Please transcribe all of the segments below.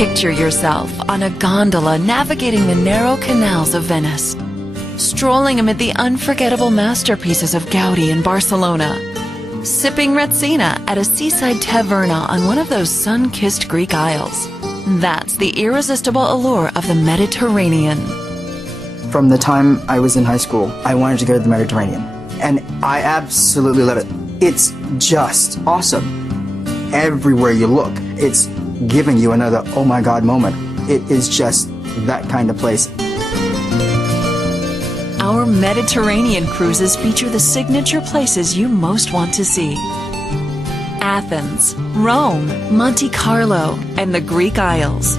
Picture yourself on a gondola navigating the narrow canals of Venice, strolling amid the unforgettable masterpieces of Gaudi in Barcelona, sipping Retsina at a seaside taverna on one of those sun-kissed Greek isles. That's the irresistible allure of the Mediterranean. From the time I was in high school, I wanted to go to the Mediterranean, and I absolutely love it. It's just awesome. Everywhere you look, it's giving you another oh my god moment. It is just that kind of place. Our Mediterranean cruises feature the signature places you most want to see. Athens, Rome, Monte Carlo, and the Greek Isles.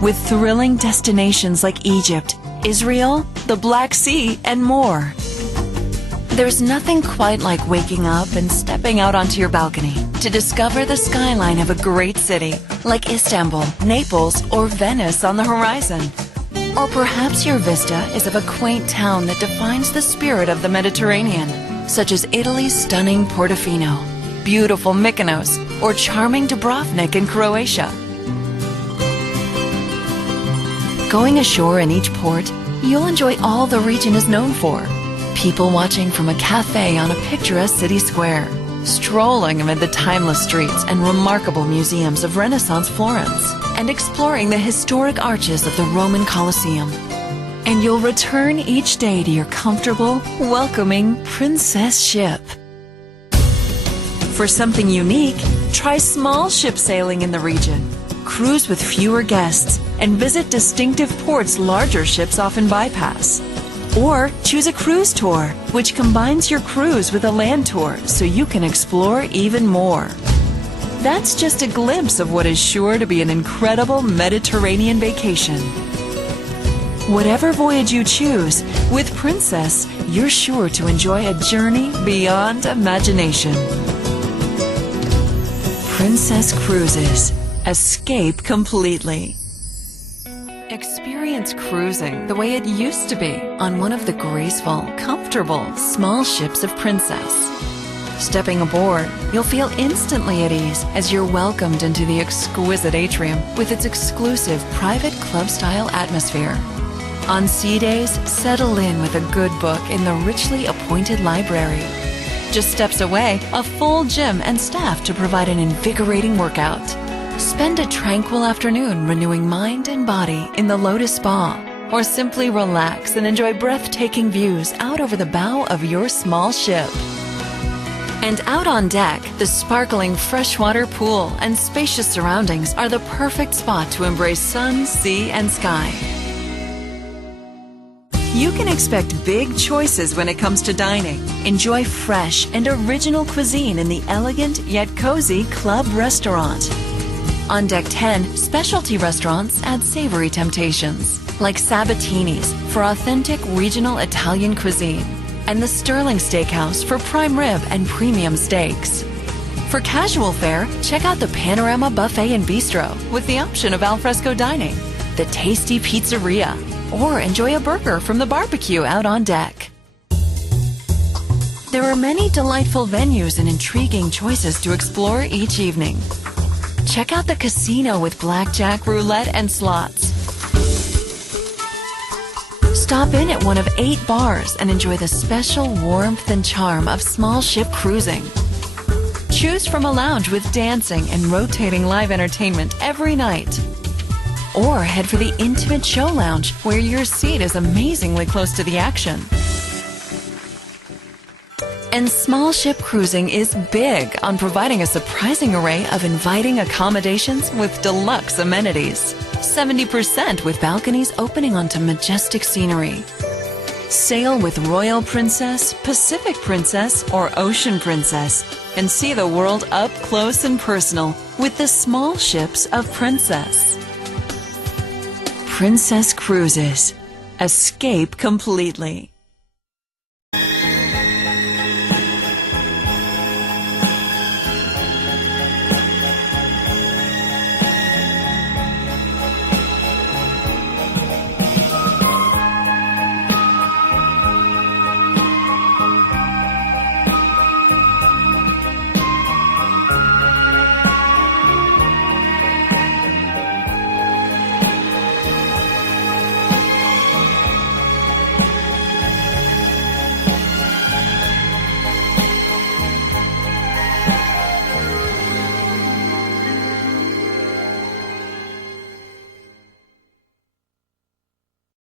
With thrilling destinations like Egypt, Israel, the Black Sea, and more. There's nothing quite like waking up and stepping out onto your balcony to discover the skyline of a great city like Istanbul, Naples, or Venice on the horizon. Or perhaps your vista is of a quaint town that defines the spirit of the Mediterranean, such as Italy's stunning Portofino, beautiful Mykonos, or charming Dubrovnik in Croatia. Going ashore in each port, you'll enjoy all the region is known for. People watching from a cafe on a picturesque city square, strolling amid the timeless streets and remarkable museums of Renaissance Florence, and exploring the historic arches of the Roman Colosseum. And you'll return each day to your comfortable, welcoming princess ship. For something unique, try small ship sailing in the region. Cruise with fewer guests and visit distinctive ports larger ships often bypass. Or choose a cruise tour, which combines your cruise with a land tour so you can explore even more. That's just a glimpse of what is sure to be an incredible Mediterranean vacation. Whatever voyage you choose, with Princess, you're sure to enjoy a journey beyond imagination. Princess Cruises. Escape completely. Experience cruising the way it used to be on one of the graceful, comfortable, small ships of Princess. Stepping aboard, you'll feel instantly at ease as you're welcomed into the exquisite atrium with its exclusive private club-style atmosphere. On sea days, settle in with a good book in the richly appointed library. Just steps away, a full gym and staff to provide an invigorating workout. Spend a tranquil afternoon renewing mind and body in the Lotus Spa, or simply relax and enjoy breathtaking views out over the bow of your small ship. And out on deck, the sparkling freshwater pool and spacious surroundings are the perfect spot to embrace sun, sea, and sky. You can expect big choices when it comes to dining. Enjoy fresh and original cuisine in the elegant yet cozy club restaurant. On Deck 10, specialty restaurants add savory temptations, like Sabatini's for authentic regional Italian cuisine, and the Sterling Steakhouse for prime rib and premium steaks. For casual fare, check out the Panorama Buffet and Bistro with the option of alfresco dining, the Tasty Pizzeria, or enjoy a burger from the barbecue out on deck. There are many delightful venues and intriguing choices to explore each evening. Check out the casino with blackjack, roulette, and slots. Stop in at one of 8 bars and enjoy the special warmth and charm of small ship cruising. Choose from a lounge with dancing and rotating live entertainment every night. Or head for the intimate show lounge where your seat is amazingly close to the action. And small ship cruising is big on providing a surprising array of inviting accommodations with deluxe amenities. 70% with balconies opening onto majestic scenery. Sail with Royal Princess, Pacific Princess, or Ocean Princess and see the world up close and personal with the small ships of Princess. Princess Cruises. Escape completely.